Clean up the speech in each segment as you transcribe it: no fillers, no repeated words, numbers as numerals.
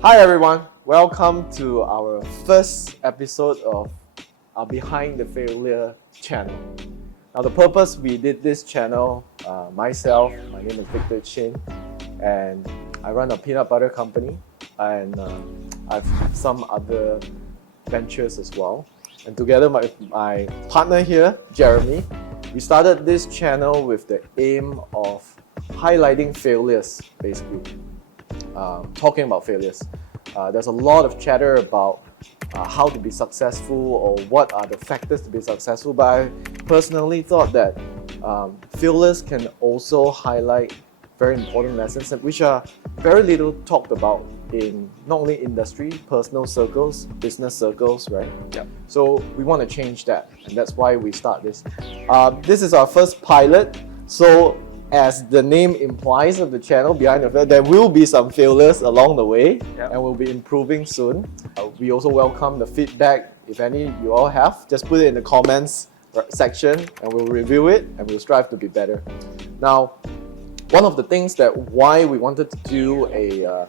Hi everyone, welcome to our first episode of our Behind the Failure channel. Now the purpose we did this channel, myself, my name is Victor Chin, and I run a peanut butter company, and I've some other ventures as well. And together with my partner here, Jeremy, we started this channel with the aim of highlighting failures, basically. Talking about failures. There's a lot of chatter about how to be successful or what are the factors to be successful, but I personally thought that failures can also highlight very important lessons which are very little talked about in not only industry, personal circles, business circles, right? Yep. So we want to change that, and that's why we start this. This is our first pilot, so as the name implies of the channel, Behind the Failure, there will be some failures along the way, Yep. and we'll be improving soon. We also welcome the feedback. If any you all have, just put it in the comments section and we'll review it and we'll strive to be better. Now, one of the things that why we wanted to do a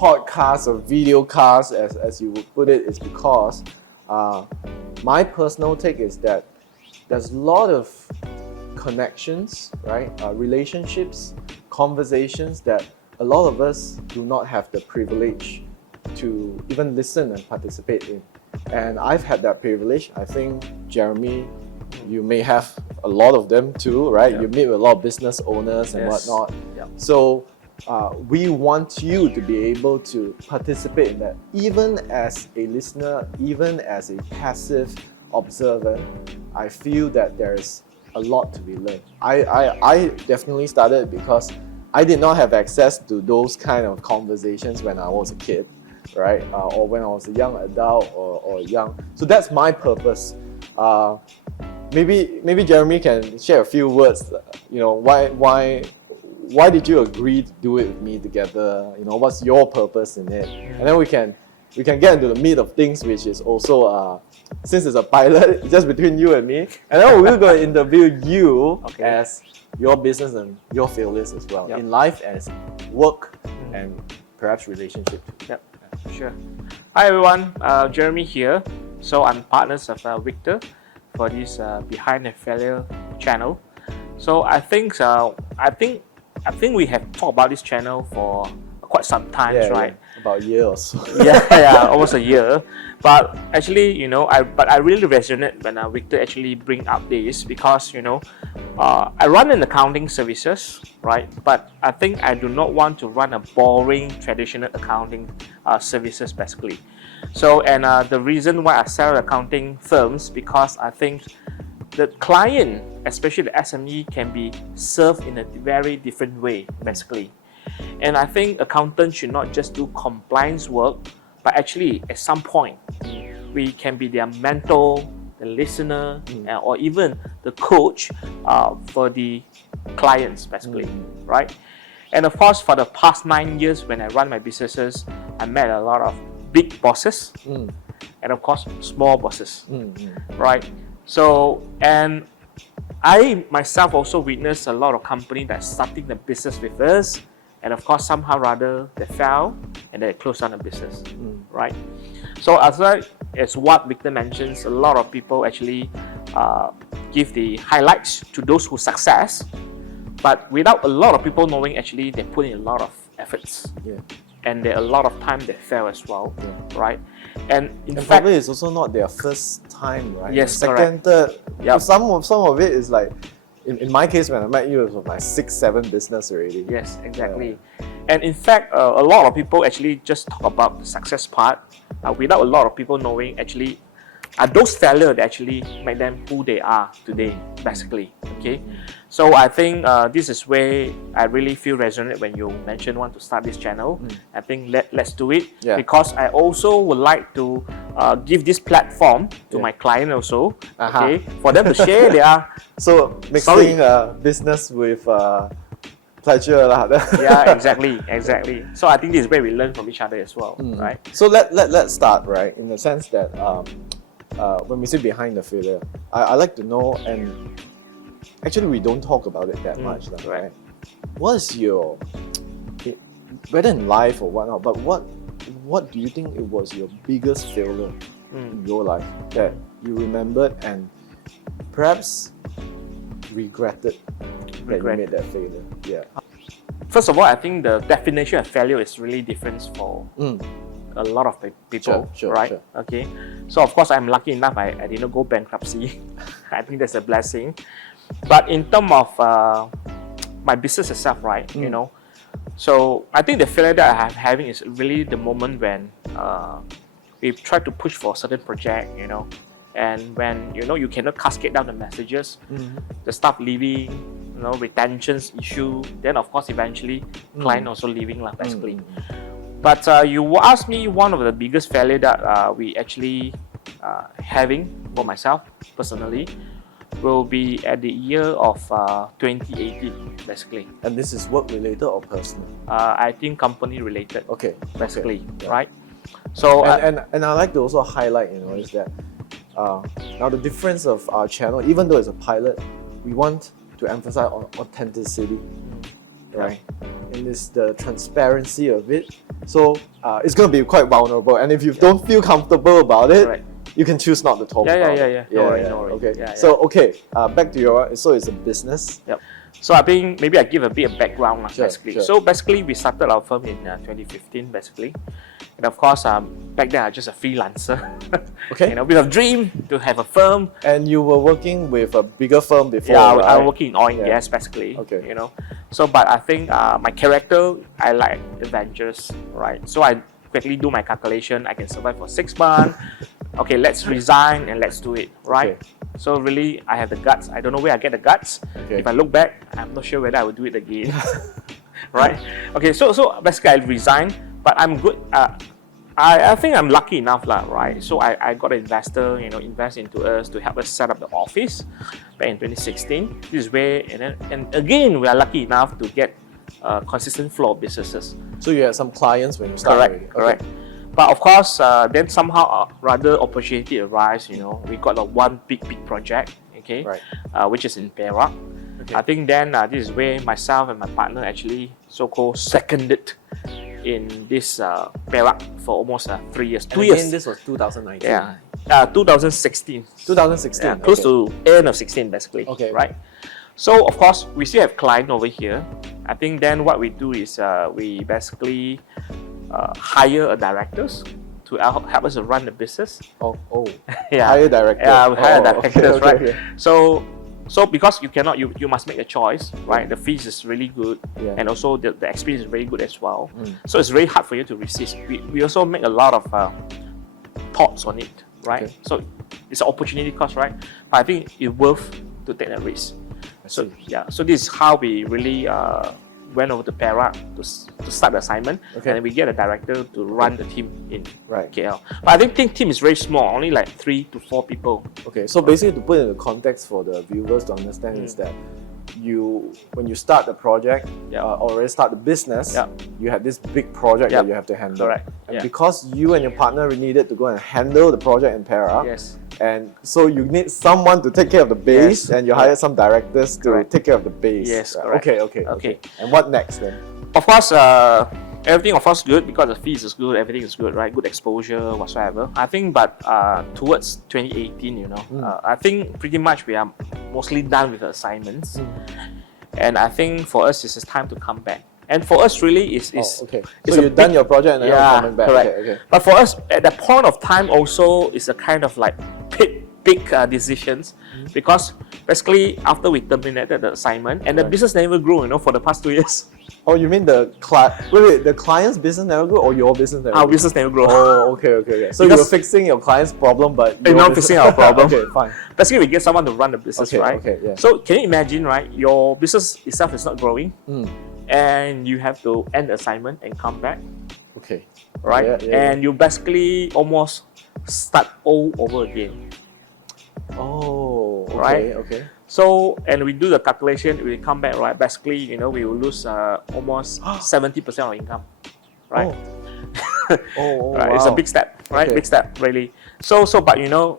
podcast or video cast, as you would put it, is because my personal take is that there's a lot of connections, right? Relationships, conversations that a lot of us do not have the privilege to even listen and participate in. And I've had that privilege. I think, Jeremy, you may have a lot of them too, right? Yep. You meet with a lot of business owners and Yes. whatnot. Yep. So we want you to be able to participate in that, even as a listener, even as a passive observer. I feel that there's a lot to be learned. I definitely started because I did not have access to those kind of conversations when I was a kid, right? Or when I was a young adult or young. So that's my purpose. Maybe Jeremy can share a few words. You know, why did you agree to do it with me together? You know, what's your purpose in it? And then we can get into the meat of things, which is also since it's a pilot, just between you and me. And then we're going to interview you as your business and your failures as well, in life, as work, and perhaps relationship. Yep, sure. Hi everyone, Jeremy here. So I'm partners of Victor for this Behind the Failure channel. So I think we have talked about this channel for quite some time, right? Yeah, about a year or so. yeah, almost a year. But actually, you know, I really resonate when Victor actually bring up this because, you know, I run an accounting services, right? But I think I do not want to run a boring traditional accounting services basically. So, and the reason why I sell accounting firms because I think the client, especially the SME, can be served in a very different way basically. And I think accountants should not just do compliance work, but actually at some point we can be their mentor, the listener, or even the coach for the clients basically, right? And of course, for the past 9 years when I run my businesses, I met a lot of big bosses and of course small bosses, right? So, and I myself also witnessed a lot of companies that starting the business with us, and of course somehow rather they fell and they closed down the business, right? So as what Victor mentions, a lot of people actually give the highlights to those who success, but without a lot of people knowing actually they put in a lot of efforts, and there are a lot of time they fail as well, right? And in fact, probably it's also not their first time, right? Yes, second, correct. third. Some of it is like, in my case, when I met you, it was my 6-7 business already. Yes, exactly. And in fact, a lot of people actually just talk about the success part without a lot of people knowing actually those failures that actually make them who they are today, basically. Okay, so I think this is where I really feel resonant when you mentioned want to start this channel. I think let's do it because I also would like to give this platform to my client also, okay, for them to share their so mixing business with pleasure lah. Yeah, exactly. So I think this is where we learn from each other as well, right? So let's start, right, in the sense that when we say behind the failure, I like to know, and actually we don't talk about it that much, right? What is your whether in life or whatnot, but what do you think it was your biggest failure in your life that you remembered and perhaps regretted that you made that failure? Yeah. First of all, I think the definition of failure is really different for a lot of people, right? Sure. Okay, so of course I'm lucky enough I didn't go bankruptcy. I think that's a blessing. But in terms of my business itself, right? You know, so I think the failure that I'm having is really the moment when we try to push for a certain project, you know, and when you cannot cascade down the messages, the staff leaving, retentions issue, then of course eventually client also leaving basically. But you asked me one of the biggest failure that we actually having for myself personally will be at the year of 2018 basically. And this is work related or personal? I think company related. Okay. Basically, yeah. right? So and I like to also highlight, is that now the difference of our channel, even though it's a pilot, we want to emphasize on authenticity, right? And it's the transparency of it. So it's going to be quite vulnerable, and if you don't feel comfortable about it, you can choose not to talk about it. No worry. Okay. So back to your. So it's a business. Yep. So I think maybe I give a bit of background basically. Sure. So basically we started our firm in 2015 basically. And of course, back then I was just a freelancer. Okay. With a dream to have a firm. And you were working with a bigger firm before, Yeah, right? I was working in oil and gas basically. Okay. So, but I think my character, I like adventures, right? So I quickly do my calculation. I can survive for 6 months. Okay, let's resign and let's do it, right? Okay. So really, I have the guts. I don't know where I get the guts. Okay. If I look back, I'm not sure whether I will do it again. Right? Okay, so basically I resigned, but I'm good. I think I'm lucky enough, right? So I got an investor, invest into us to help us set up the office back in 2016. This is where, and again, we are lucky enough to get a consistent flow of businesses. So you had some clients when you started. Correct. But of course, then somehow rather opportunity arise. We got one big project, okay, which is in Perak. Okay. I think then this is where myself and my partner actually so-called seconded in this Perak for almost 3 years. 2 years. This was 2019. Yeah. 2016. 2016. Yeah, close to end of 16 basically. Okay. Right. So of course we still have client over here. I think then what we do is we basically hire a directors to help us to run the business. Oh. Yeah. Hire directors. Yeah, we hire directors, right? Okay. So because you must make a choice, right? The fees is really good, and also the experience is very good as well. So it's very hard for you to resist. We also make a lot of thoughts on it, right? Okay. So it's an opportunity cost, right? But I think it's worth to take that risk. So so this is how we really went over to Perak to start the assignment, and then we get a director to run the team in KL. But I think team is very small, only like 3 to 4 people. Okay, so basically to put it in context for the viewers to understand is that when you start the project or start the business, you have this big project that you have to handle. Correct. And because you and your partner needed to go and handle the project in Perak, and so you need someone to take care of the base, and you hire some directors to take care of the base. Yes, Okay. And what next then? Of course, everything of course good because the fees is good, everything is good, right? Good exposure whatsoever. I think, but towards 2018, I think pretty much we are mostly done with the assignments, and I think for us it's time to come back. And for us, really, is so you've done your project and then you're coming back. Correct. Okay. But for us, at that point of time, also is a kind of like big decisions, because basically after we terminated the assignment and the business never grew, for the past 2 years. Oh, you mean the client's business never grew or your business never grew? Our business never grew. Oh, okay. So you were fixing your client's problem, but you're not fixing our problem. Okay, fine. Basically, we get someone to run the business, right? Okay, yeah. So can you imagine, right? Your business itself is not growing, and you have to end the assignment and come back. Okay. Right? And you basically almost start all over again. Oh, okay, right? Okay. So, and we do the calculation, we come back, right? Basically, we will lose almost 70% of income, right? Oh, right. Wow. It's a big step, right? Okay. Big step, really. So, but you're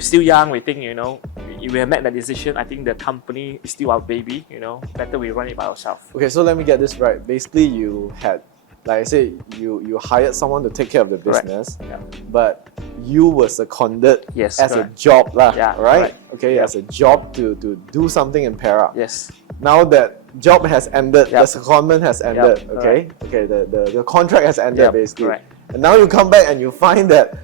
still young. We think, we have made that decision. I think the company is still our baby. Better we run it by ourselves. Okay, so let me get this right. Basically, you had like I say, you hired someone to take care of the Correct. business, Yeah. but you were seconded Yes, as correct. a job lah, Yeah, right? correct. Okay, Yeah. as a job to do something in para. Yes. Now that job has ended, the Yep. secondment has ended, Yep, okay? Okay, the contract has ended Yep, basically. correct. And now you come back and you find that,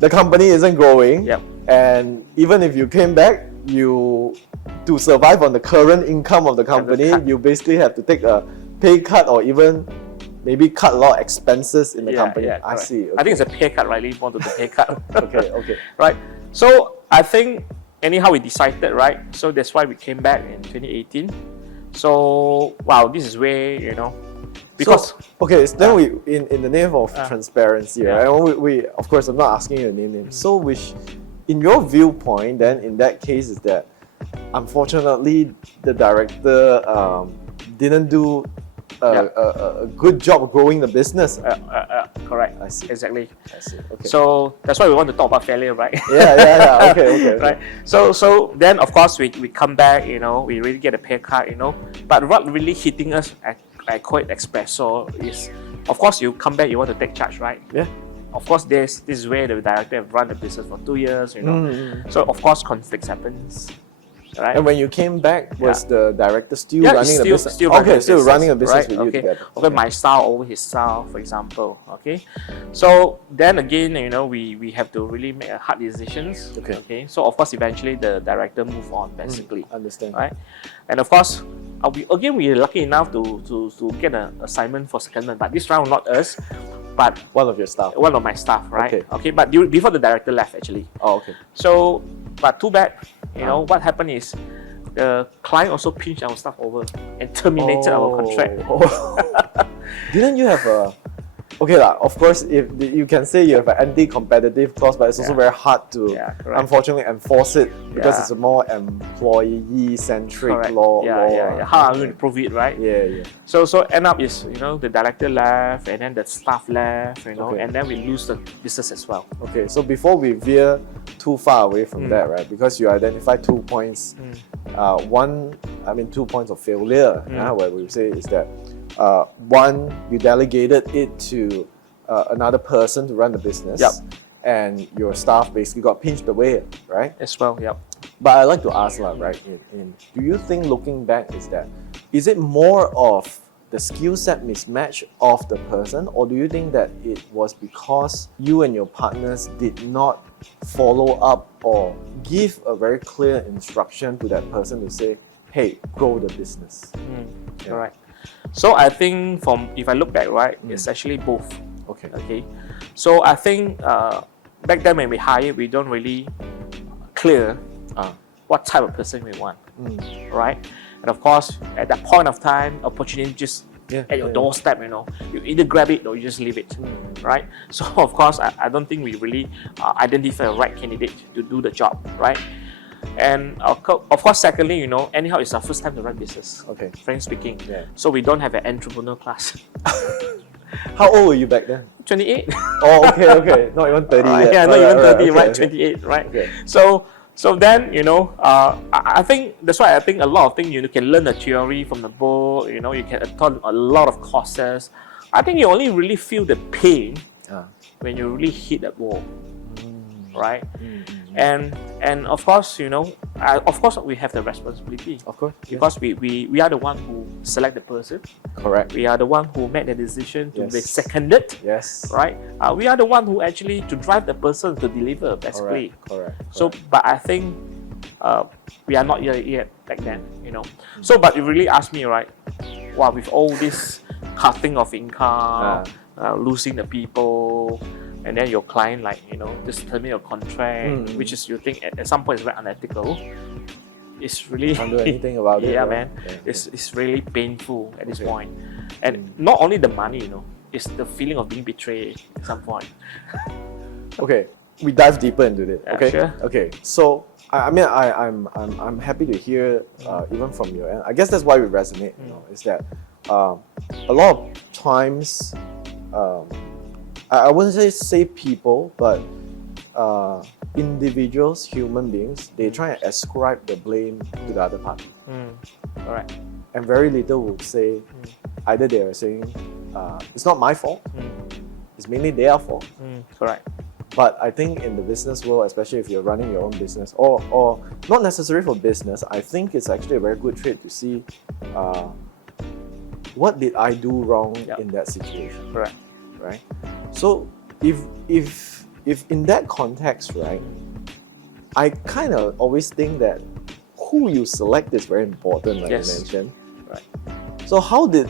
the company isn't growing. Yep. And even if you came back, to survive on the current income of the company, cut. you basically have to take a pay cut or even maybe cut a lot of expenses in the company. I correct. see. I think it's a pay cut, right? Leave on to the pay cut. Okay. Right. So I think anyhow we decided, right? So that's why we came back in 2018. So wow, this is where because So, okay, so then we in the name of transparency, yeah. right? We of course I'm not asking you to name. So which, in your viewpoint, then in that case is that unfortunately the director didn't do a good job growing the business. correct. I see. Exactly. I see. Okay. So that's why we want to talk about failure, right? Yeah. Okay. Right. So then of course we come back, we really get a pay cut, But what really hitting us at Quite Espresso is, of course, you come back, you want to take charge, right? Yeah. Of course, this is where the director have run the business for 2 years, So of course, conflicts happens, right? And when you came back, was the director still Yeah, running it's the business? still running Okay, the still business, running a business right? with you Okay. together. Okay, my style over his style, for example. Okay, so then again, we have to really make a hard decisions. Okay. So of course, eventually the director move on, basically. Understand. Right, and of course, we're lucky enough to get an assignment for secondment, but this round not us, but One of your staff. one of my staff, right? Okay. But before the director left, actually. Oh, okay. So, but too bad, what happened is the client also pinched our staff over and terminated our contract. Didn't you have a... Okay lah, of course, if you can say you have an anti-competitive clause, but it's also very hard to, correct. unfortunately, enforce it because Yeah. it's a more employee-centric Correct. law. Yeah. How are you going to prove it, right? Yeah. So end up is, the director left and then the staff left, Okay. and then we lose the business as well. Okay, so before we veer too far away from that, right? Because you identified 2 points. 2 points of failure, where we say is that one, you delegated it to another person to run the business, Yep. and your staff basically got pinched away, right? As well, yep. But I like to ask, right? Do you think, looking back, is it more of the skill set mismatch of the person, or do you think that it was because you and your partners did not follow up or give a very clear instruction to that person to say, hey, grow the business? Yeah. Alright. So I think if I look back, right, it's actually both. Okay. So I think back then when we hired, we don't really clear what type of person we want, right? And of course, at that point of time, opportunity just at your doorstep, you either grab it or you just leave it, right? So of course, I don't think we really identify a right candidate to do the job, right? And of course, secondly, anyhow, it's our first time to run business. Okay. Frankly speaking. Yeah. So we don't have an entrepreneur class. How old were you back then? 28. Oh, okay. Not even 30 yet. Yeah, not even 30, right? Okay. 28, right? Okay. So then, I think that's why I think a lot of things you can learn the theory from the book, you can attend a lot of courses. I think you only really feel the pain when you really hit that wall, right? And of course, of course we have the responsibility. Of course. Because we are the one who select the person. Correct. We are the one who made the decision to be Yes. seconded. Yes. Right? We are the one who actually to drive the person to deliver, basically. Correct. So, but I think we are not here yet back then, So, but you really ask me, right? Wow, with all this cutting of income, losing the people, and then your client, just terminate your contract, which is you think at some point is very unethical. It's really Can't do anything about it. yeah, right? man. Yeah. It's really painful at this point, and not only the money, it's the feeling of being betrayed at some point. Okay, we dive deeper into it. Yeah, Okay. sure. Okay. So I'm happy to hear even from your end. I guess that's why we resonate. Is that a lot of times I wouldn't say people, but individuals, human beings, they try and ascribe the blame to the other party. Alright. and very little would say either they are saying it's not my fault, it's mainly their fault. Correct. But I think in the business world, especially if you're running your own business, or not necessarily for business, I think it's actually a very good trait to see what did I do wrong in that situation. Correct. Right? So if in that context, right, I kind of always think that who you select is very important, like you mentioned. Right. So how did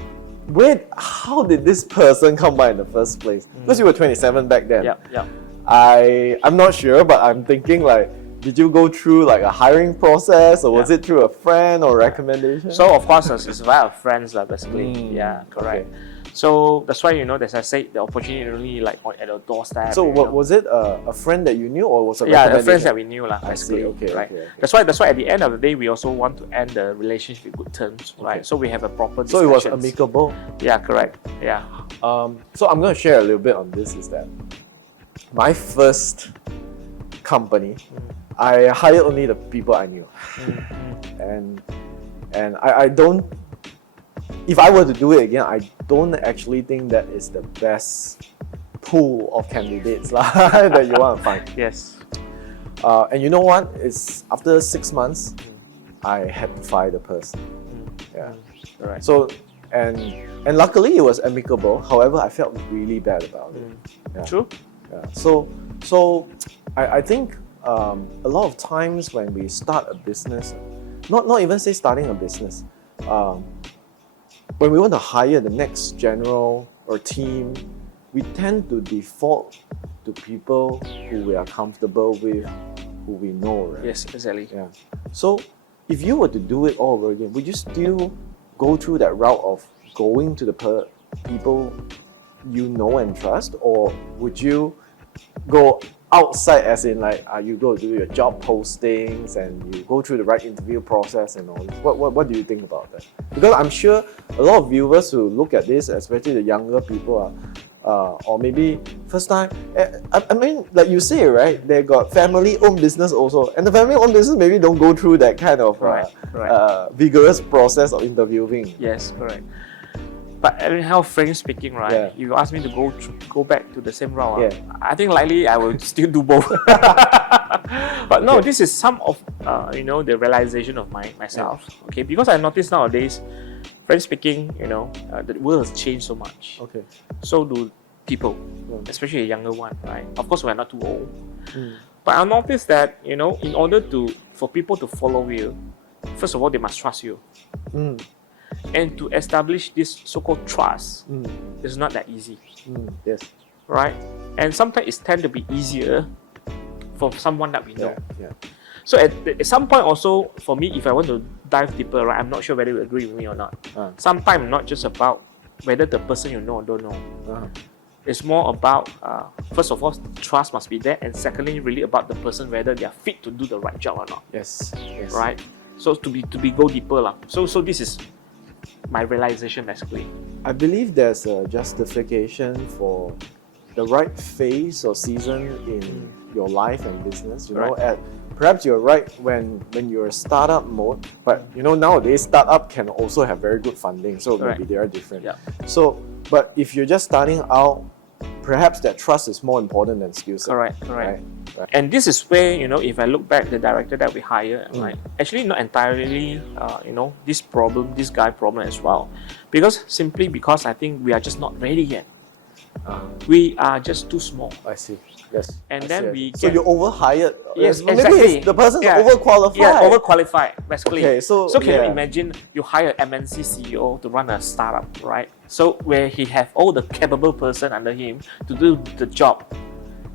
this person come by in the first place? Because you were 27 back then. Yeah. I'm not sure, but I'm thinking like, did you go through like a hiring process, or was it through a friend or recommendation? So of course it's via friends basically. Yeah, correct. Okay. So that's why, as I said, the opportunity really like at your doorstep. So was it a friend that you knew, or was it a the recommendation? friends that we knew basically. I see. Okay, right. okay. That's why at the end of the day we also want to end the relationship with good terms, right? So we have a proper So discussions. it was amicable. Yeah, correct. Yeah. So I'm going to share a little bit on this. Is that my first company? I hired only the people I knew, and I don't. If I were to do it again, I don't actually think that is the best pool of candidates that you want to find. Yes. And you know what? It's after 6 months, I had to fire the person. Yeah. Right. So and luckily it was amicable. However, I felt really bad about it. Yeah. True. Yeah. So I think a lot of times when we start a business, not even say starting a business, when we want to hire the next general or team, we tend to default to people who we are comfortable with, who we know, right? Yes, exactly. Yeah. So if you were to do it all over again, would you still go through that route of going to the people you know and trust, or would you go outside, as in like you go do your job postings and you go through the right interview process and all this? What do you think about that? Because I'm sure a lot of viewers who look at this, especially the younger people, or maybe first time, I mean, like you say, right, they got family-owned business also, and the family-owned business maybe don't go through that kind of vigorous process of interviewing. Yes, correct. But anyhow, frankly speaking, right, you ask me to go back to the same route, I think likely I will still do both. But no, this is some of the realization of myself. Okay, because I noticed nowadays, frankly speaking, the world has changed so much. Okay. So do people, especially a younger one, right? Of course, we're not too old. But I noticed that in order for people to follow you, first of all, they must trust you. And to establish this so-called trust is not that easy. Yes. Right? And sometimes it tends to be easier for someone that we know. Yeah. So at some point also, for me, if I want to dive deeper, right, I'm not sure whether you agree with me or not. Sometimes not just about whether the person you know or don't know. It's more about, first of all, trust must be there, and secondly, really about the person, whether they are fit to do the right job or not. Yes. Right? So to go deeper. So this is my realization basically. I believe there's a justification for the right phase or season in your life and business. Perhaps you're right when you're a startup mode, but nowadays startup can also have very good funding, so maybe they are different. So, but if you're just starting out, perhaps that trust is more important than skill set. Correct. Right? And this is where, if I look back, the director that we hired, actually not entirely, this guy problem as well. Simply because I think we are just not ready yet. We are just too small. I see. Yes. And then we So you overhired. Yes, maybe exactly. the person's overqualified. Yeah, overqualified, basically. Okay, so can you imagine you hire MNC CEO to run a startup, right? So where he have all the capable person under him to do the job.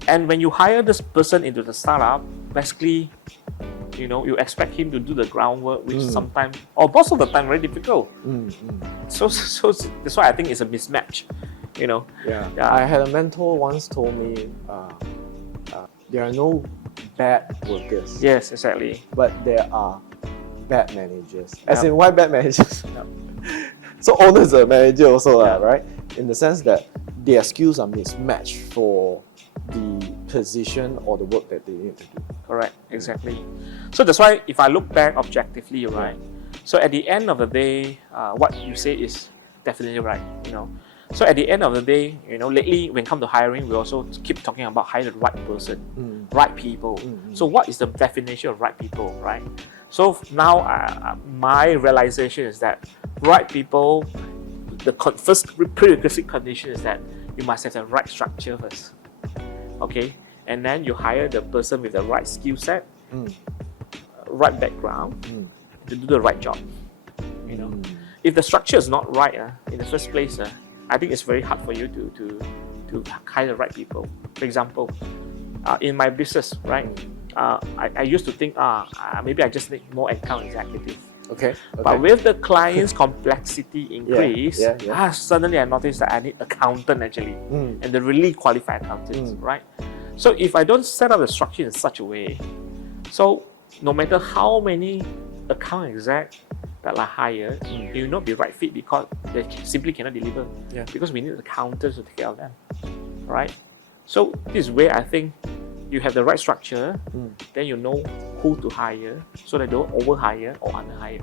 And when you hire this person into the startup, basically, you expect him to do the groundwork, which sometimes, or most of the time, very difficult. So that's why I think it's a mismatch. I had a mentor once told me there are no bad workers. Yes, exactly. But there are bad managers. As in, why bad managers? So owner is a manager also, right? In the sense that their skills are mismatched for the position or the work that they need to do. Correct, exactly. So that's why if I look back objectively, right, So at the end of the day, what you say is definitely right. So at the end of the day, lately when it comes to hiring, we also keep talking about hire the right person, right people. So what is the definition of right people, right? So now my realization is that right people, the first prerequisite condition is that you must have the right structure first, okay? And then you hire the person with the right skill set, right background to do the right job. If the structure is not right in the first place, I think it's very hard for you to hire the right people. For example, in my business, right? I used to think, maybe I just need more account executive. Okay. But with the client's complexity increase, suddenly I noticed that I need accountant actually, and the really qualified accountants, right? So if I don't set up the structure in such a way, so no matter how many account exec that are hired, they will not be right fit because they simply cannot deliver. Because we need accountants to take care of them, right? So this is where I think you have the right structure, then you know who to hire so that they don't overhire or underhire.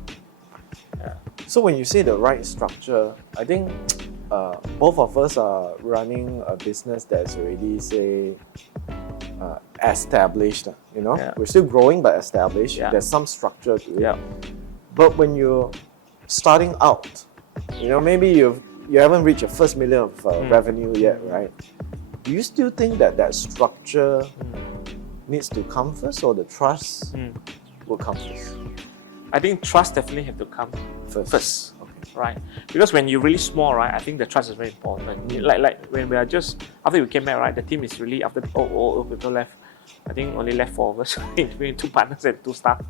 So when you say the right structure, I think both of us are running a business that's already, say, established. We're still growing but established. There's some structure to it. But when you're starting out, maybe you haven't reached your first million of revenue yet, right? Do you still think that structure needs to come first, or the trust will come first? I think trust definitely have to come first. Okay. Right? Because when you're really small, right, I think the trust is very important. Like when we are just, after we came back, right, the team is really, after all people left, I think only left 4 of us, between 2 partners and 2 staff.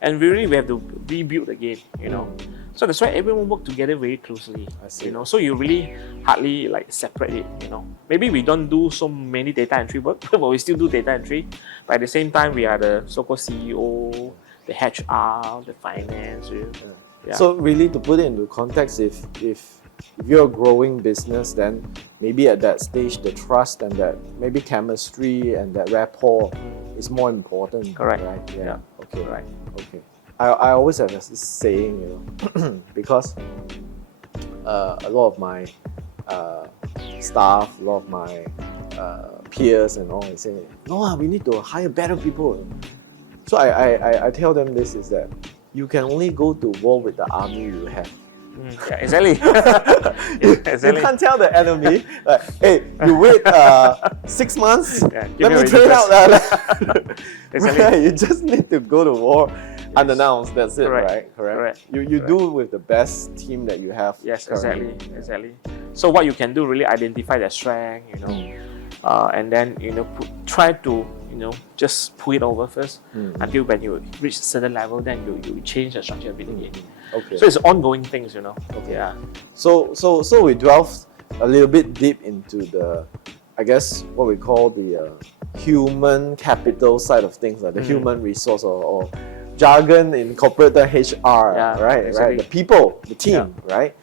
And we have to rebuild again, So that's why everyone work together very closely. I see. So you really hardly separate it, Maybe we don't do so many data entry work, but we still do data entry. But at the same time, we are the so-called CEO, the HR, the finance. So really, to put it into context, if you're a growing business, then maybe at that stage, the trust and that maybe chemistry and that rapport is more important. Correct. Right? Yeah. Okay. Right. Okay. I always have this saying, because a lot of my staff, a lot of my peers and all, they say, no, we need to hire better people. So I tell them this is that you can only go to war with the army you have. Exactly. You can't tell the enemy, like, hey, you wait 6 months, let me train out. Exactly. You just need to go to war unannounced, that's it, right? Correct. You do it with the best team that you have. Yes, currently. exactly. So what you can do, really identify their strength, and then, try to, just pull it over first until when you reach a certain level, then you change the structure a bit again. Okay. So it's ongoing things, Okay. Yeah. So we delved a little bit deep into the, I guess, what we call the human capital side of things, like the human resource or jargon in corporate HR, right? Exactly. Right. The people, the team, right?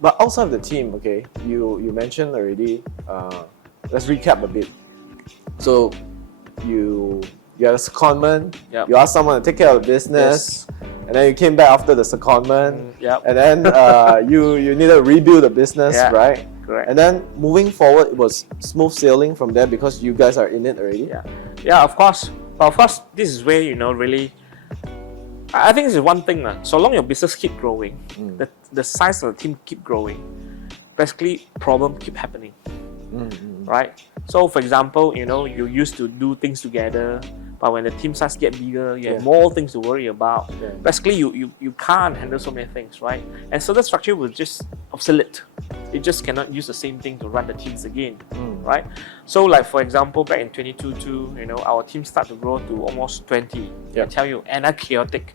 But outside of the team, okay, you mentioned already. Let's recap a bit. So you had a secondment. You asked someone to take care of the business, and then you came back after the secondment. And then you needed to rebuild the business, right? Correct. And then moving forward, it was smooth sailing from there because you guys are in it already. Yeah, of course. But of course, this is where really. I think this is one thing. So long your business keep growing, the size of the team keep growing. Basically, problem keep happening. Right? So for example, you used to do things together, but when the team size get bigger, you have more things to worry about. Basically, you can't handle so many things, right? And so the structure was just obsolete. It just cannot use the same thing to run the teams again, right? So like for example, back in 2022, our team started to grow to almost 20. I tell you, and chaotic,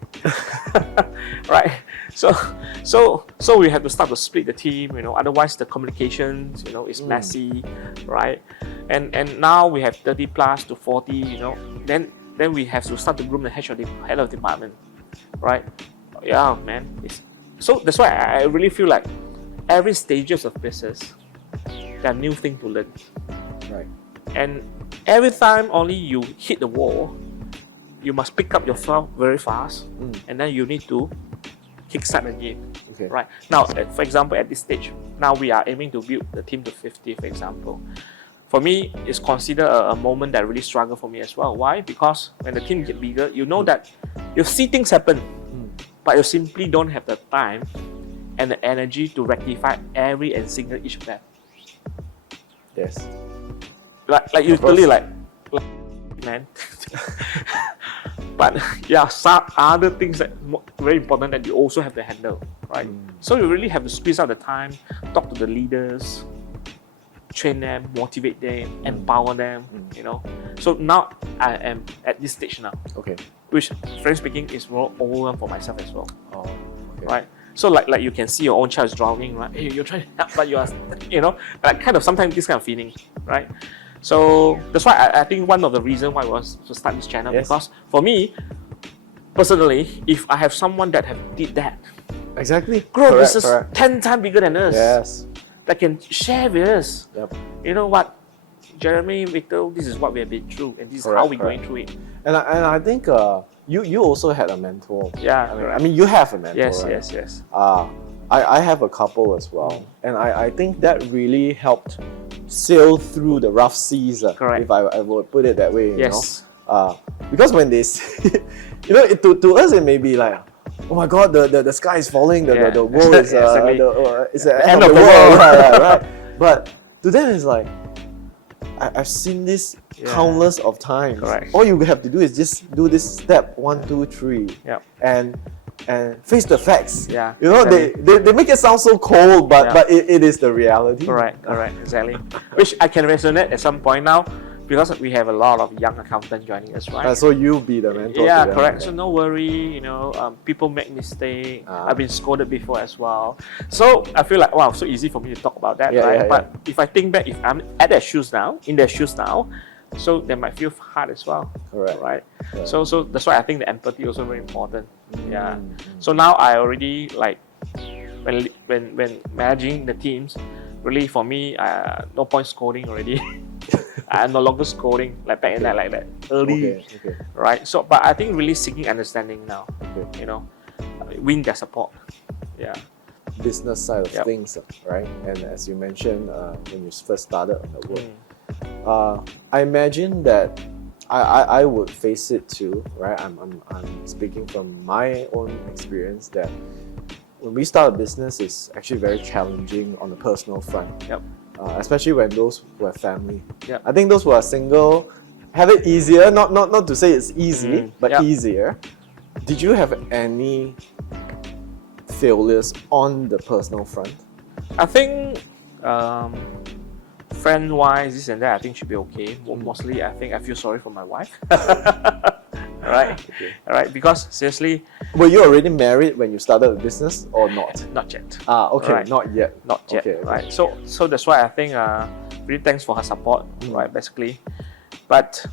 right? So we have to start to split the team, otherwise the communications, is messy, right? And now we have 30 plus to 40, then we have to start to groom the head of department, right? Yeah, man. So that's why I really feel like every stages of business, there are new things to learn. Right. And every time only you hit the wall, you must pick up yourself very fast, and then you need to kickstart again. Okay. Right now, for example, at this stage, now we are aiming to build the team to 50, for example. For me, it's considered a moment that really struggle for me as well. Why? Because when the team get bigger, you know that you see things happen, but you simply don't have the time and the energy to rectify every and single each of them. Yes. Like you totally like man. But yeah, some other things that very important that you also have to handle, right? So you really have to squeeze out the time, talk to the leaders, train them, motivate them, empower them, you know. So now I am at this stage now. Okay. Which, frankly speaking, is more overwhelmed for myself as well. Oh, okay. Right? So like you can see your own child is drowning, right? Hey, you're trying to help, but you are, you know, like kind of sometimes this kind of feeling, right? So that's why I think one of the reasons why I was to start this channel, because for me, personally, if I have someone that have did that, Exactly. grow business 10 times bigger than us, Yes. that can share with us, Yep. you know what, Jeremy, Victor, this is what we have been through, and this is how we're going through it. And I think you also had a mentor. Yeah, I mean you have a mentor. yes, right? yes. I have a couple as well, and I think that really helped sail through the rough seas. Correct. If I would put it that way. You Yes. know? Because when they see, you know, to us it may be like, oh my God, the sky is falling, the world is Exactly. it's the end of the world, right? But to them it's like, I've seen this countless of times. Correct. All you have to do is just do this step 1, 2, 3, and face the facts. Yeah, You know, exactly. they make it sound so cold, but it is the reality. Correct, exactly. Which I can resonate at some point now, because we have a lot of young accountants joining us, right? So you be the mentor. Yeah, to them. correct. So no worry, you know, people make mistakes. I've been scolded before as well. So I feel like, wow, so easy for me to talk about that, right? But if I think back, if I'm at their shoes now, so they might feel hard as well. Correct. Right? So that's why I think the empathy also very important. Yeah. So now I already like, when managing the teams, really for me, no point scolding already. I'm no longer scolding like back in like that early, right? So, but I think really seeking understanding now, you know, win their support. Yeah. Business side of things, right? And as you mentioned, when you first started on the work, I imagine that I would face it too, right? I'm speaking from my own experience that when we start a business, it's actually very challenging on the personal front. Especially when those who have family. I think those who are single have it easier. Not to say it's easy, but easier. Did you have any failures on the personal front? I think friend-wise, this and that, I think should be okay. Mostly, I think I feel sorry for my wife. Right? Because seriously, were you already married when you started the business or not? Not yet. Okay, not yet. Not yet. Right. So that's why I think really thanks for her support, right? Basically, but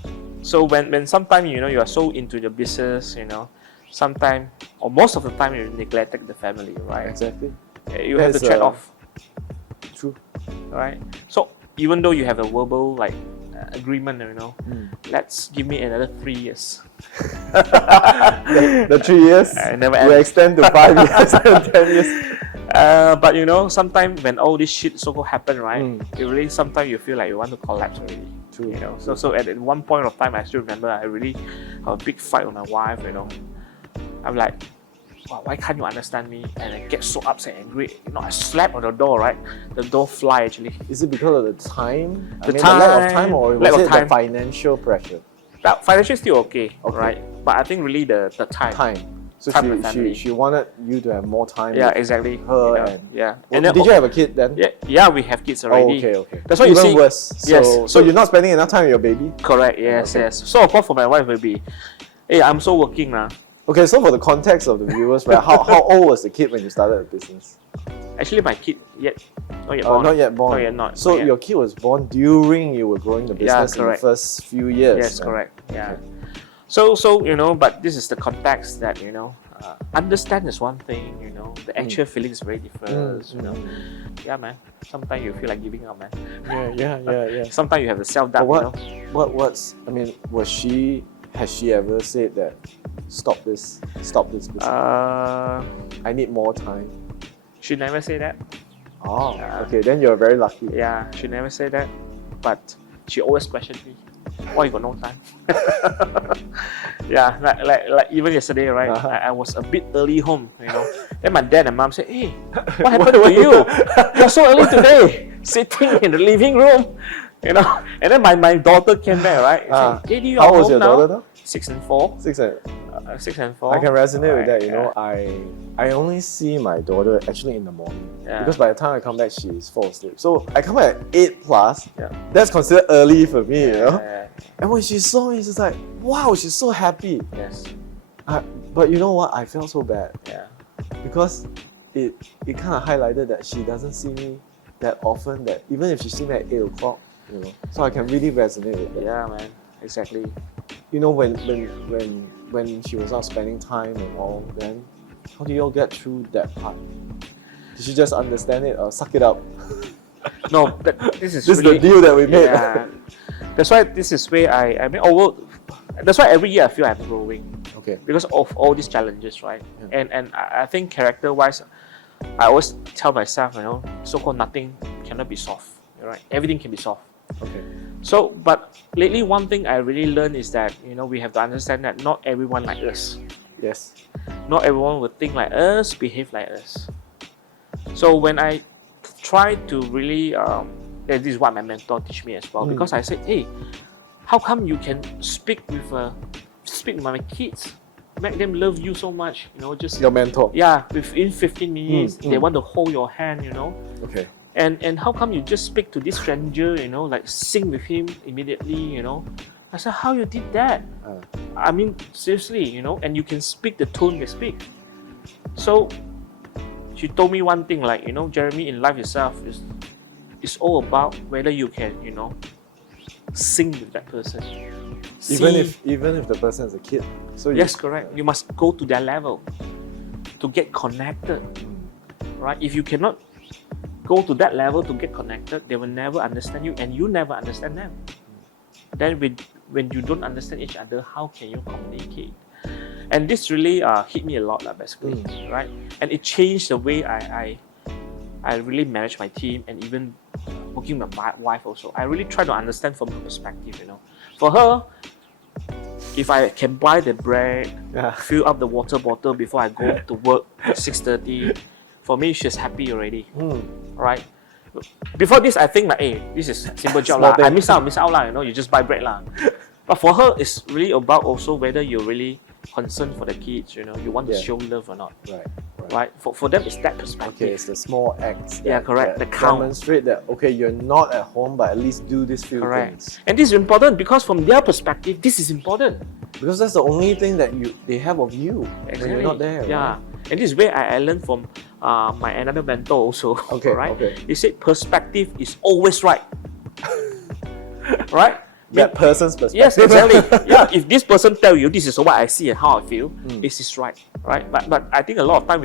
so when sometimes you know you are so into the business, you know, sometimes or most of the time you neglected the family, right? Exactly. You have to trade off. True. Right. So even though you have a verbal like agreement, you know, let's give me another 3 years. the 3 years will extend to 5 years and 10 years. But you know, sometimes when all this shit so happen, right? You really sometimes you feel like you want to collapse already. True. You know, so at one point of time, I still remember I really had a big fight with my wife. You know, I'm like, wow, why can't you understand me? And I get so upset and angry. You know, I slap on the door, right? The door fly actually. Is it because of the time? The lack of time, or was it time. the financial pressure? That financially still okay, right? But I think really the time. So time with family. she wanted you to have more time. Yeah, with exactly. her, you know, and yeah. And did you have a kid then? Yeah, we have kids already. Okay. That's why Even you see. worse. Yes. So you're not spending enough time with your baby? Correct. Yes. So of course for my wife will be, hey, I'm so working now. Okay, so for the context of the viewers, right? How old was the kid when you started the business? Actually, my kid not yet born. Not yet born. Not yet, not. So not yet. your kid was born during you were growing the business in the first few years. Yes, correct. Yeah. So you know, but this is the context that you know. Understand is one thing, you know. The actual feeling is very different. You know. Yeah, man. Sometimes you feel like giving up, man. Yeah. Sometimes you have the self-doubt. But was she Has she ever said that, stop this business? I need more time. She never say that. Oh, okay, then you're very lucky. Yeah, she never say that, but she always questioned me. Why you got no time? Yeah, like even yesterday, right? I was a bit early home, you know. Then my dad and mom said, "Hey, what happened to you? You're so early today, sitting in the living room." You know, and then my daughter came back, right? Said, "Daddy, you're how old is home your now?" daughter now? 6 and 4. 6 and 4. I can resonate with that. You yeah. know, I only see my daughter actually in the morning because by the time I come back, she's fall asleep. So I come back at 8 plus. Yeah. That's considered early for me, you know. Yeah. And when she saw me, she's like, "Wow, she's so happy." Yes. But you know what? I felt so bad Yeah. because it kind of highlighted that she doesn't see me that often. That even if she sees me at 8 o'clock, you know, so I can really resonate with that. Yeah, man. Exactly. You know, when she was out spending time and all, then how do you all get through that part? Did she just understand it or suck it up? No, this is This really, is the deal that we made. Yeah. That's why this is where I mean, that's why every year I feel I'm growing Okay. because of all these challenges, right? Yeah. And I think character-wise, I always tell myself, you know, so-called nothing cannot be solved, right? Everything can be solved. Okay. So, but lately, one thing I really learned is that, you know, we have to understand that not everyone like us. Yes. Not everyone would think like us, behave like us. So when I try to really, this is what my mentor teach me as well, because I said, hey, how come you can speak with my kids, make them love you so much, you know, just Your mentor. yeah, within 15 minutes, they want to hold your hand, you know. Okay. And how come you just speak to this stranger, you know, like sing with him immediately, you know? I said, how you did that? I mean, seriously, you know, and you can speak the tone they speak. So she told me one thing, like, you know, Jeremy, in life itself, it's all about whether you can, you know, sing with that person. Even if the person is a kid. So yes, correct. You must go to their level to get connected, right? If you cannot go to that level to get connected, they will never understand you, and you never understand them. Then when you don't understand each other, how can you communicate? And this really hit me a lot, basically, right? And it changed the way I really manage my team, and even working with my wife also. I really try to understand from her perspective, you know. For her, if I can buy the bread, fill up the water bottle before I go to work at 6:30, for me, she's happy already, right? Before this, I think like, hey, this is a simple job lah. I miss out lah, you know, you just buy bread lah. But for her, it's really about also whether you're really concerned for the kids, you know, you want to show love or not. Right. For them, it's that perspective. Okay, it's the small acts. That, correct. That the count. demonstrate that, okay, you're not at home, but at least do these few things. And this is important because from their perspective, this is important. Because that's the only thing that they have of you when you're not there. Yeah. Right? And this is where I learned from my another mentor also. Okay. Right? Okay. He said perspective is always right. Right? That person's perspective. Yes, exactly. Yeah, if this person tell you this is what I see and how I feel, this is right. But I think a lot of time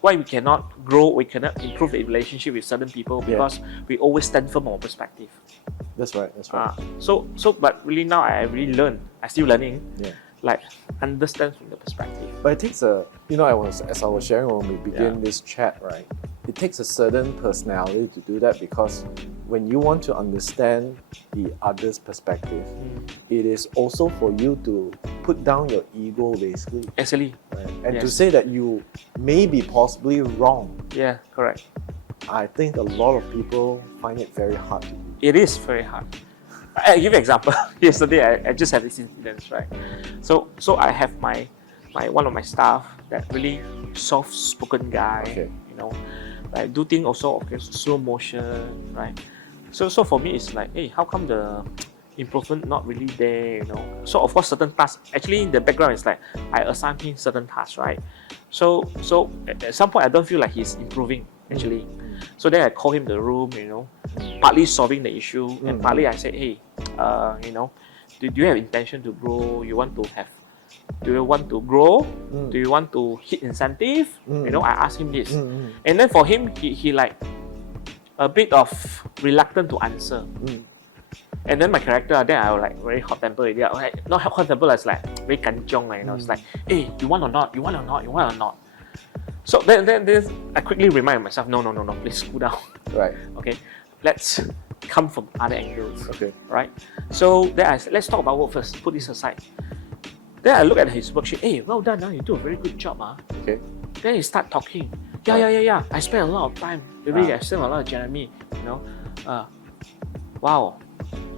why we cannot grow, we cannot improve the relationship with certain people because we always stand firm on perspective. That's right. But really now I really learn. I still learning. Yeah. Like understand from the perspective. But it takes as I was sharing when we begin this chat, right? It takes a certain personality to do that, because when you want to understand the other's perspective, it is also for you to put down your ego, basically. Actually. Right? And to say that you may be possibly wrong. Yeah, correct. I think a lot of people find it very hard to do. It is very hard. I'll give you an example. Yesterday, I just had this incident, right? So I have my one of my staff, that really soft-spoken guy, you know, like do things also slow motion, right? So for me, it's like, hey, how come the improvement not really there, you know? So of course, certain tasks, actually the background is like, I assign him certain tasks, right? So at some point, I don't feel like he's improving, actually. So then I call him to the room, you know, partly solving the issue, and partly I said, hey, you know, do you have intention to grow? Do you want to grow? Do you want to hit incentive? You know, I asked him this. And then for him, he like a bit of reluctant to answer. And then my character, then I was like very hot tempered. Yeah, like, not hot tempered, it's like very kanchong. Like, you know, it's like, hey, you want or not? You want or not? You want or not? So then I quickly remind myself, no, please cool down. Right. Okay, let's come from other angles. Okay. Right. So then I said, let's talk about work first. Put this aside. Then I look at his worksheet. Hey, well done, you do a very good job. Okay. Then he start talking. Yeah. I spent a lot of time. Really, I spent a lot of Jeremy. You know, wow.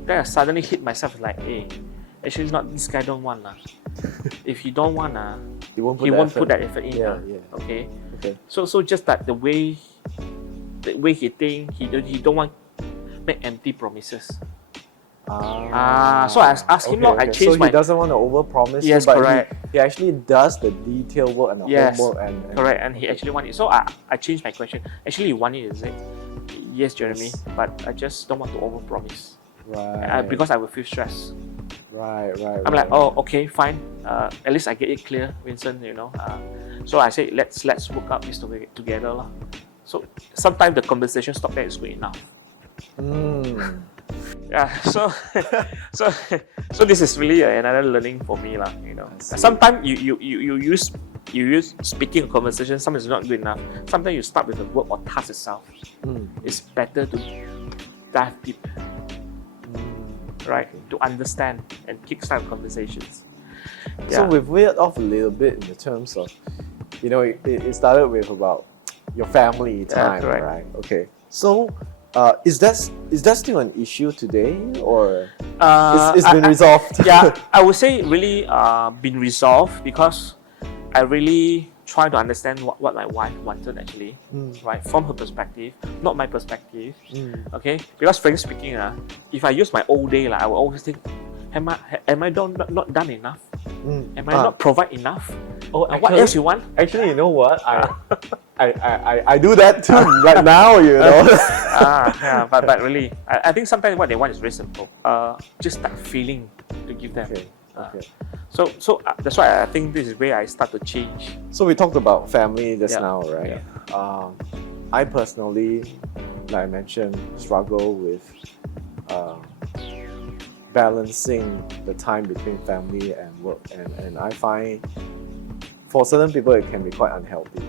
Then I suddenly hit myself like, hey, actually not this guy don't want If he don't want He won't put that effort in. Yeah. Okay. Okay. So just that the way he think, he don't want make empty promises. So I asked him, I changed so he doesn't want to overpromise. Yes, but correct. He actually does the detailed work and the homework and correct, and he actually want it. So I changed my question. Actually, you want it, is it? Yes, Jeremy, but I just don't want to overpromise. Right. Because I will feel stressed. Right. I'm like, oh, okay, fine. At least I get it clear, Vincent. You know. So I say, let's work out this together, lah. So sometimes the conversation stop there is good enough. Yeah. So this is really another learning for me, lah. You know. Sometimes you use speaking of conversation. Sometimes it's not good enough. Sometimes you start with the work or task itself. It's better to dive deep. Right, to understand and kickstart conversations. So we've veered off a little bit in the terms of, you know, it started with about your family time, right? Okay. So, is that still an issue today, or it's been resolved? Yeah, I would say really been resolved, because I really try to understand what my wife wanted actually, right, from her perspective, not my perspective. Okay, because frankly speaking, if I use my old day, I will always think, am I not done enough? Am I not provide enough? Oh, actually, what else you want? Actually, you know what? I do that too right now, you know. Yeah, but really, I think sometimes what they want is very simple. Just that feeling to give them. Okay. So that's why I think this is where I start to change. So we talked about family just now, right? Yeah. I personally, like I mentioned, struggle with balancing the time between family and work, and I find for certain people it can be quite unhealthy.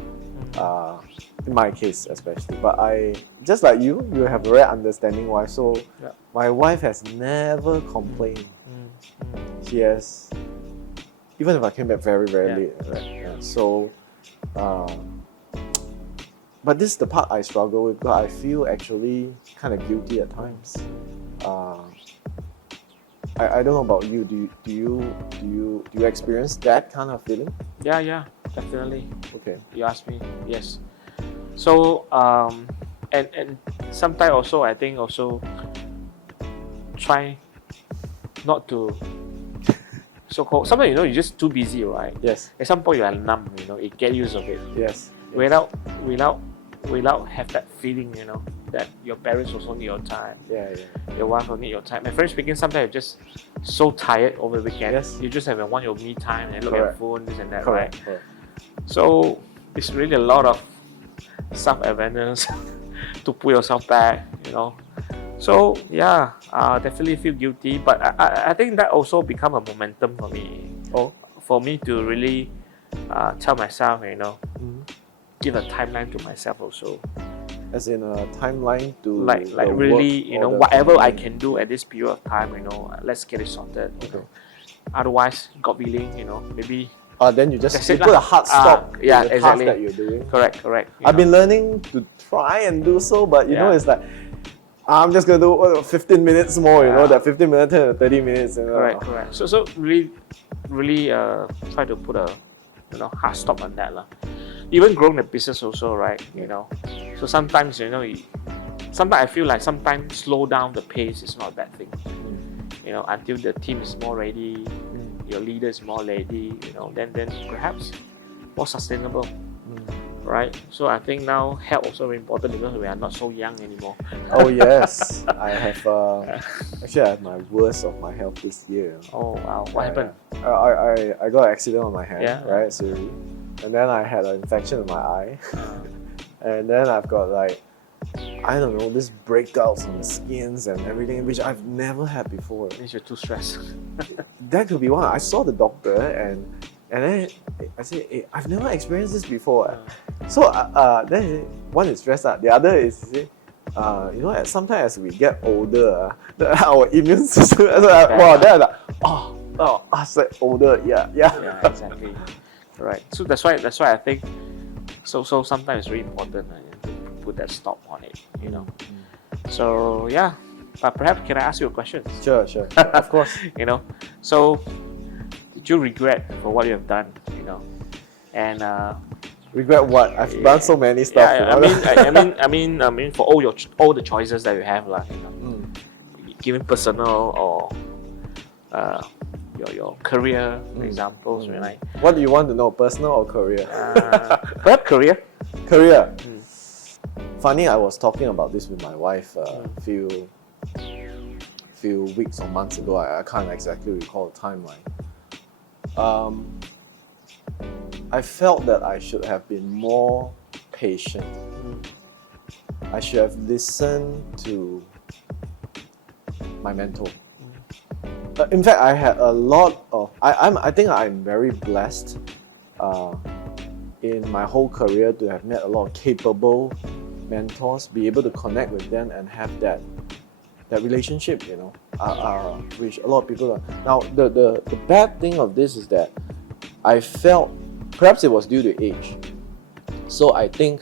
In my case especially, but I, just like you have a very understanding wife, so my wife has never complained. She has, even if I came back very late, right? So but this is the part I struggle with, because I feel actually kind of guilty at times. I don't know about you. Do you experience that kind of feeling? Yeah, definitely. Okay. You asked me, yes. So and sometimes also I think also try not to so-called, sometimes you know you're just too busy, right? Yes. At some point you are numb, you know, you get used of it. Yes. Without have that feeling, you know, that your parents also need your time. Yeah. Your wife will need your time. And frankly speaking, sometimes you're just so tired over the weekend. Yes. You just want your me time and look at your phone, this and that, Correct. right? So it's really a lot of self-awareness to pull yourself back, you know. So yeah, definitely feel guilty, but I think that also become a momentum for me. For me to really tell myself, you know, give a timeline to myself also. As in a timeline to like really, you know, whatever I can do at this period of time, you know, let's get it sorted. You know. Otherwise, God willing, you know, maybe. Then you just put a hard stop to the exactly. task that you're doing. Correct. I've been learning to try and do so, but you know, it's like, I'm just gonna do 15 minutes more, you know, that 15 minutes to 30 minutes. You know. Correct. So really try to put a hard stop on that lah. Even growing the business also, right? You know, so sometimes sometimes I feel like sometimes slow down the pace is not a bad thing. You know, until the team is more ready, your leader is more ready. You know, then perhaps more sustainable. Right, so I think now health also very important, because we are not so young anymore. Oh yes, I have actually I have my worst of my health this year. Oh wow, what happened? I got an accident on my hand, right? So, and then I had an infection in my eye, and then I've got like I don't know, these breakouts on the skins and everything, which I've never had before. Means you're too stressed. That could be one. I saw the doctor and then I said, hey, I've never experienced this before. So then one is stressed out. The other is, you know, sometimes as we get older, our immune system, wow, they're like, I said older, yeah. Yeah, exactly. Right. So that's why I think so sometimes it's very important to put that stop on it, you know. So yeah, but perhaps can I ask you a question? Sure, of course. You know, so did you regret for what you have done, you know? And regret what? I've done so many stuff. Yeah, I mean, for all the choices that you have, like, you know, given personal or your career examples, right? What do you want to know, personal or career? Perhaps career. Career. Funny, I was talking about this with my wife a few weeks or months ago. I can't exactly recall the timeline. I felt that I should have been more patient. I should have listened to my mentor. In fact, I had a lot of. I think I'm very blessed in my whole career to have met a lot of capable mentors, be able to connect with them and have that relationship, you know, which a lot of people don't. Now, the bad thing of this is that I felt perhaps it was due to age. So I think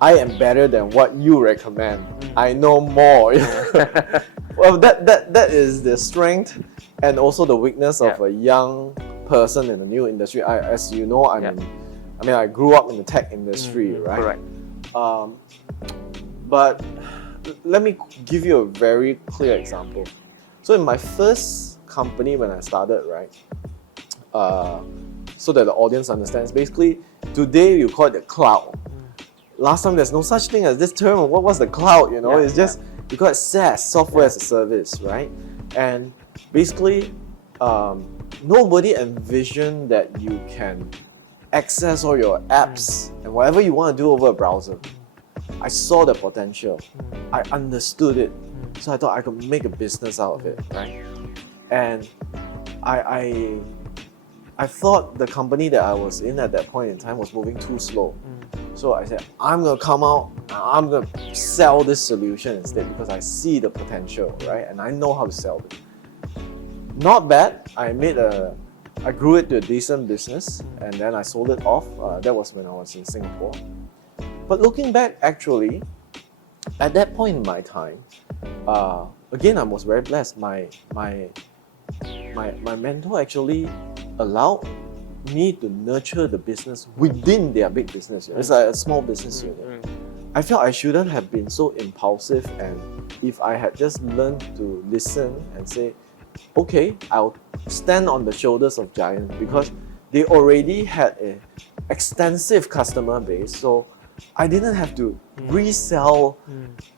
I am better than what you recommend. I know more. Well, that is the strength and also the weakness of a young person in a new industry. As you know, I grew up in the tech industry, right? Correct. But let me give you a very clear example. So in my first company when I started, right? So that the audience understands, basically today you call it the cloud. Last time there's no such thing as this term. What was the cloud? You know, it's just you call it SaaS, software as a service, right? And basically, nobody envisioned that you can access all your apps and whatever you want to do over a browser. I saw the potential. I understood it. So I thought I could make a business out of it, right? And I thought the company that I was in at that point in time was moving too slow. So I said, I'm going to come out, I'm going to sell this solution instead because I see the potential, right? And I know how to sell it. Not bad. I grew it to a decent business and then I sold it off. That was when I was in Singapore. But looking back, actually, at that point in my time, again, I was very blessed. My mentor actually allowed me to nurture the business within their big business unit. It's like a small business unit. I felt I shouldn't have been so impulsive, and if I had just learned to listen and say, okay, I'll stand on the shoulders of giants, because they already had an extensive customer base, so I didn't have to resell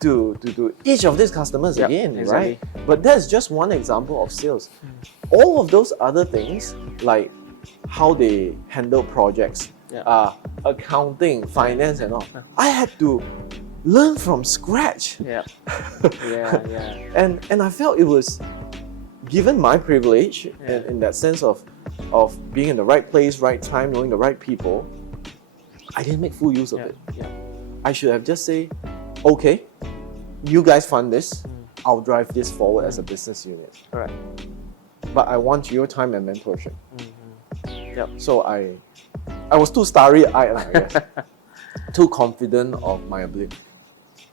to each of these customers again, exactly. right? But that's just one example of sales. All of those other things, like how they handle projects, accounting, finance and all, I had to learn from scratch. And I felt it was given my privilege in that sense of being in the right place, right time, knowing the right people. I didn't make full use of it. I should have just say, okay, you guys fund this, I'll drive this forward as a business unit. Right. But I want your time and mentorship. So I was too starry-eyed, I guess. Too confident of my ability.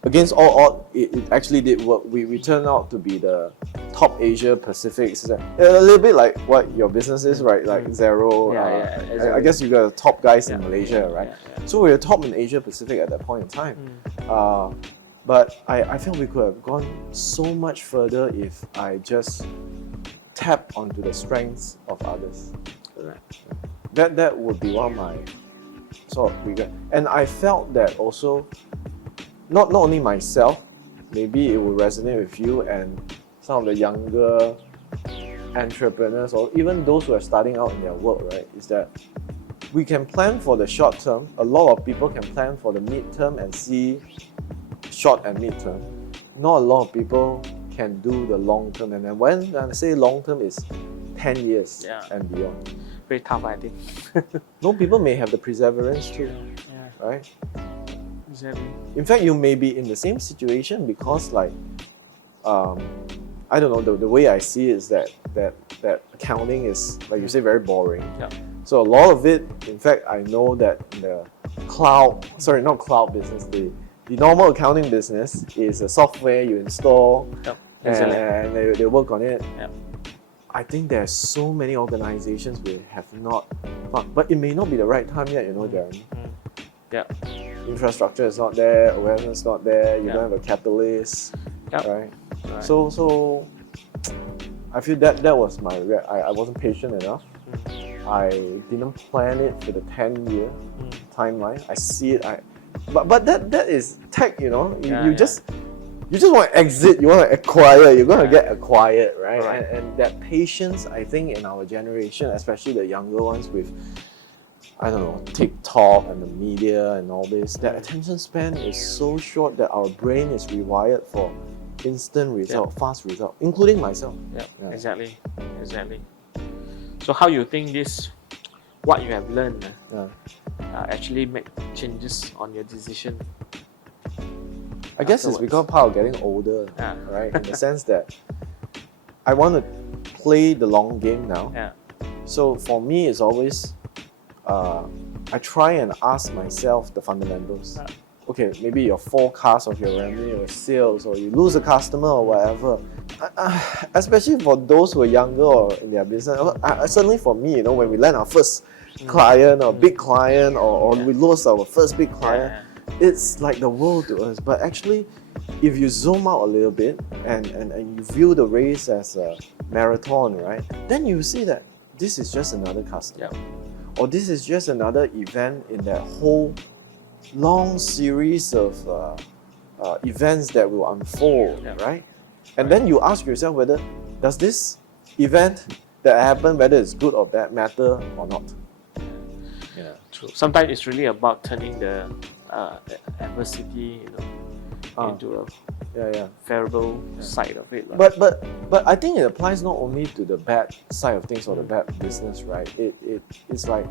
Against all odds, it actually did work. We turned out to be the top Asia Pacific. A little bit like what your business is, right? Like Zero. Exactly. I guess you got the top guys in Malaysia, right? So we were top in Asia Pacific at that point in time. But I felt we could have gone so much further if I just tap onto the strengths of others. That would be one of my sort of regret. And I felt that also, not only myself, maybe it will resonate with you and some of the younger entrepreneurs or even those who are starting out in their work, right? Is that we can plan for the short term. A lot of people can plan for the mid term and see short and mid term, not a lot of people can do the long term. And then when I say long term, is 10 years and beyond. Very tough, I think. No, people may have the perseverance too, right? Exactly. In fact, you may be in the same situation because, like, I don't know, the way I see it is that accounting is, like you say, very boring. Yeah. So a lot of it, in fact, I know that the not cloud business, the normal accounting business is a software you install and they work on it. Yep. I think there's so many organizations we have not, but it may not be the right time yet, Jeremy. Yeah. Infrastructure is not there, awareness is not there, you don't have a catalyst, right? So I feel that was my I wasn't patient enough. I didn't plan it for the 10-year timeline. I see it. But that is tech, you just want to exit, you want to acquire, you're going to get acquired, right? And that patience, I think, in our generation, especially the younger ones with, I don't know, TikTok and the media and all this, that attention span is so short that our brain is rewired for instant result, fast result, including myself. Yeah. Exactly. So how you think what you have learned actually make changes on your decision? I guess it's because part of getting older, right? In the sense that I want to play the long game now. Yeah. So for me, it's always, I try and ask myself the fundamentals. Okay, maybe your forecast of your revenue or sales, or you lose a customer or whatever. Especially for those who are younger or in their business. Certainly for me, when we land our first client or big client, or we lost our first big client, it's like the world to us. But actually, if you zoom out a little bit and you view the race as a marathon, right? Then you see that this is just another customer. Or this is just another event in that whole long series of events that will unfold, right? And then you ask yourself whether does this event that happened, whether it's good or bad, matter or not. Yeah, true. Sometimes it's really about turning the adversity, into a favorable side of it. But I think it applies not only to the bad side of things or the bad business, right? It's like,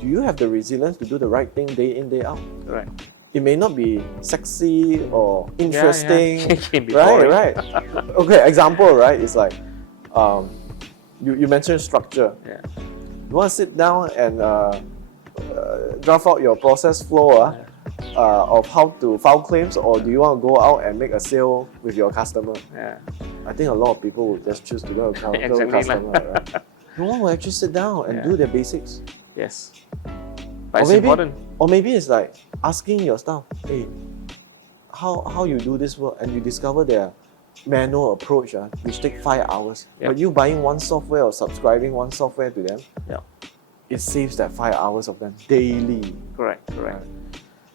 do you have the resilience to do the right thing day in, day out? Right. It may not be sexy or interesting, right? Right. Okay, example, right? It's like, you mentioned structure. Yeah. You want to sit down and draft out your process flow of how to file claims, or do you want to go out and make a sale with your customer? Yeah. I think a lot of people would just choose to go to Exactly. the customer, right? No one will actually sit down and do their basics. Yes. But it's important. Or maybe it's like asking your staff, hey, how you do this work, and you discover their manual approach, which take 5 hours. But you buying one software or subscribing one software to them, it saves that 5 hours of them daily. Correct.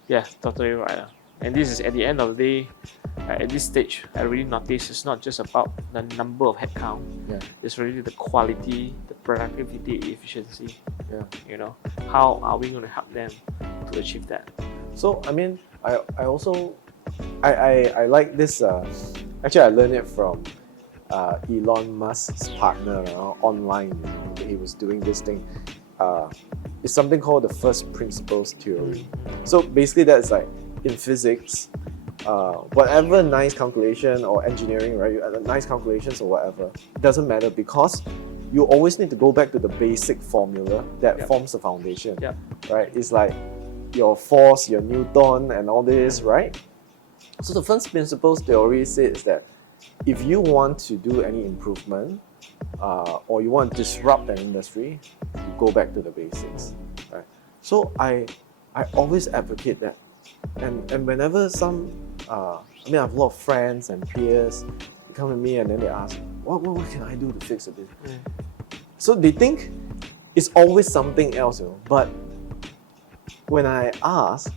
Yeah, totally right. And this is at the end of the day, at this stage, I really notice it's not just about the number of headcount. It's really the quality, the productivity, efficiency. How are we going to help them to achieve that? So I mean, I also I like this. Actually, I learned it from Elon Musk's partner online. He was doing this thing. It's something called the first principles theory. So basically, that's like in physics, whatever nice calculation or engineering, right? Nice calculations or whatever, it doesn't matter, because you always need to go back to the basic formula that forms the foundation, right? It's like your force, your Newton, and all this, right? So the first principles theory says that if you want to do any improvement, or you want to disrupt an industry, you go back to the basics, right? So I always advocate that, and whenever I have a lot of friends and peers, they come to me and then they ask, what can I do to fix it? So they think it's always something else, but when I ask,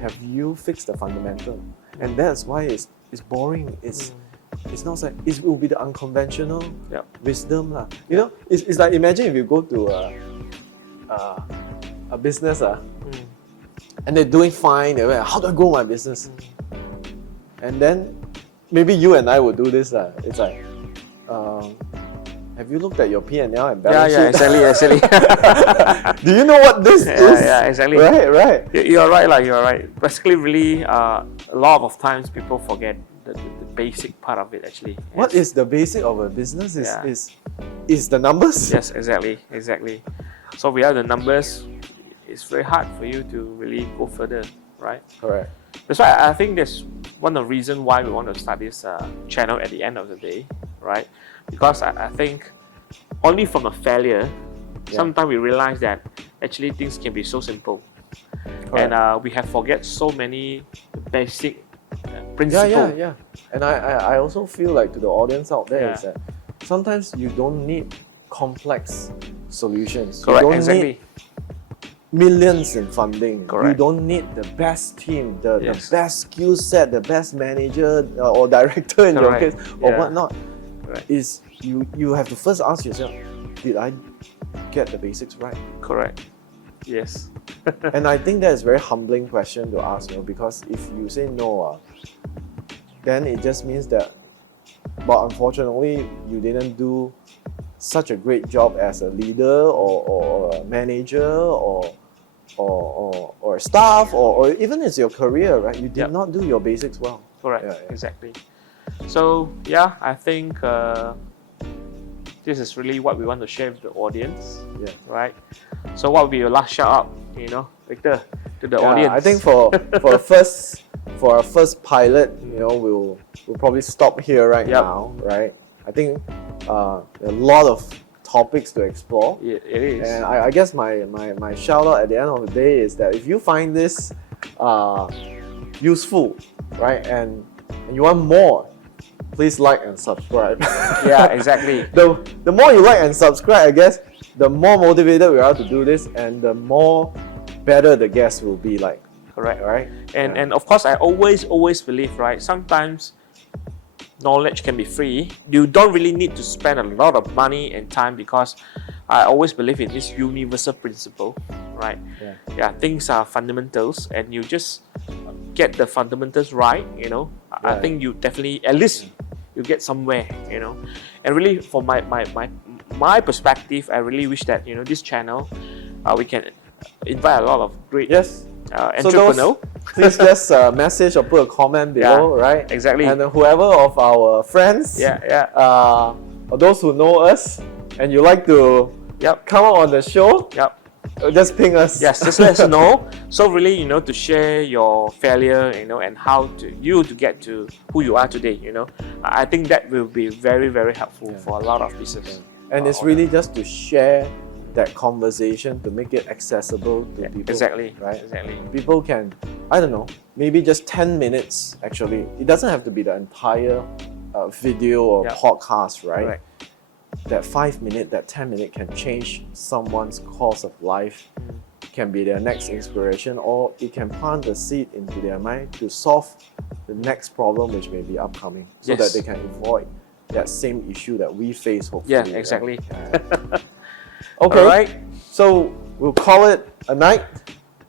have you fixed the fundamental? And that's why it's boring. It's not like, it will be the unconventional wisdom. It's like, imagine if you go to a business and they're doing fine, they're like, how do I grow my business? And then maybe you and I would do this. It's like, have you looked at your P&L and balance sheet? Exactly. Do you know what this is? Yeah, exactly. Right. You're right, you're right. Basically, really, a lot of times people forget the basic part of it actually. What is the basic of a business? Is the numbers? Yes, exactly. So without the numbers, it's very hard for you to really go further, right? Correct. That's why I think that's one of the reasons why we want to start this channel at the end of the day, right? Because I think only from a failure, sometimes we realize that actually things can be so simple. Correct. And we have forget so many basic principles. Yeah. And I also feel like to the audience out there is that sometimes you don't need complex solutions. Correct, you don't exactly. need millions in funding. Correct. You don't need the best team, the best skill set, the best manager or director in your case or whatnot. Is you have to first ask yourself, did I get the basics right? Correct. Yes. And I think that's a very humbling question to ask, because if you say no, then it just means that, but unfortunately, you didn't do such a great job as a leader or a manager or a staff or even as your career, right? You did not do your basics well. Correct. Exactly. So I think this is really what we want to share with the audience. Right. So what will be your last shout out, Victor, to the audience? I think for our first pilot, we'll probably stop here right now, right? I think there are a lot of topics to explore. It is. And I guess my shout out at the end of the day is that if you find this useful, right, and you want more, please like and subscribe. Yeah, exactly. The more you like and subscribe, I guess, the more motivated we are to do this, and the more better the guests will be like. Correct. Right? And of course, I always believe, right, sometimes knowledge can be free. You don't really need to spend a lot of money and time, because I always believe in this universal principle, right? Things are fundamentals, and you just get the fundamentals right, I think you definitely, at least you get somewhere, And really, from my perspective, I really wish that, this channel, we can invite a lot of great entrepreneurs. So please just message or put a comment below, right? Exactly. And whoever of our friends, or those who know us, and you like to come out on the show, just ping us. Yes, just let us know. So really, to share your failure, and how to get to who you are today, I think that will be very, very helpful for a lot of business. And it's really just to share that conversation, to make it accessible to people. Exactly. Right? Exactly. People can, I don't know, maybe just 10 minutes actually. It doesn't have to be the entire video or podcast, right? Right. That 5 minute, that 10 minute can change someone's course of life, can be their next inspiration, or it can plant a seed into their mind to solve the next problem which may be upcoming, so that they can avoid that same issue that we face, hopefully. Yeah, exactly. Right? Okay, right. So we'll call it a night,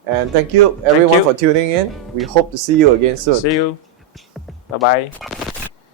and thank you everyone for tuning in. We hope to see you again soon. See you. Bye-bye.